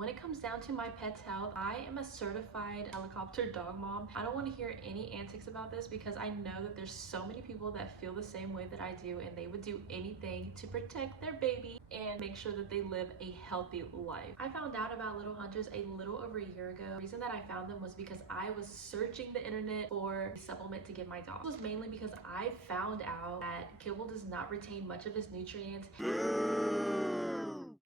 When it comes down to my pet's health, I am a certified helicopter dog mom. I don't want to hear any antics about this because I know that there's so many people that feel the same way that I do, and they would do anything to protect their baby and make sure that they live a healthy life. I found out about Little Hunters a little over a year ago. The reason that I found them was because I was searching the internet for a supplement to give my dog. This was mainly because I found out that kibble does not retain much of its nutrients.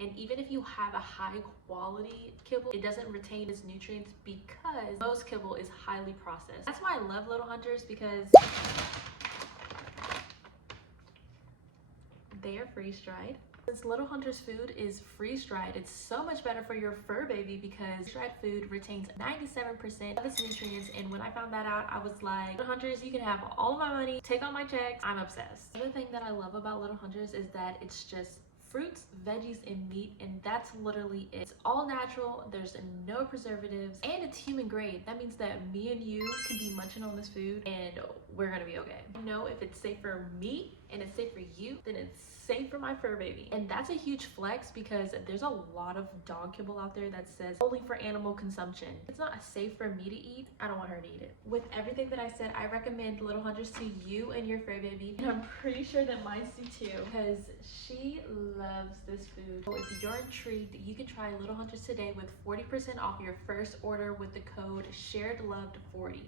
And even if you have a high quality kibble, it doesn't retain its nutrients because most kibble is highly processed. That's why I love Little Hunters, because they are freeze-dried. Since Little Hunter's food is freeze-dried, it's so much better for your fur baby because freeze-dried food retains 97% of its nutrients. And when I found that out, I was like, Little Hunters, you can have all of my money, take all my checks. I'm obsessed. Another thing that I love about Little Hunters is that it's just fruits, veggies, and meat, and that's literally it. It's all natural, there's no preservatives, and it's human grade. That means that me and you can be munching on this food and we're gonna be okay. I know if it's safe for me and it's safe for you, then it's safe for my fur baby. And that's a huge flex because there's a lot of dog kibble out there that says only for animal consumption. It's not safe for me to eat. I don't want her to eat it. With everything that I said, I recommend Little Hunters to you and your fur baby. And I'm pretty sure that mine do too, because she loves this food. So if you're intrigued, you can try Little Hunters today with 40% off your first order with the code SHAREDLOVED40.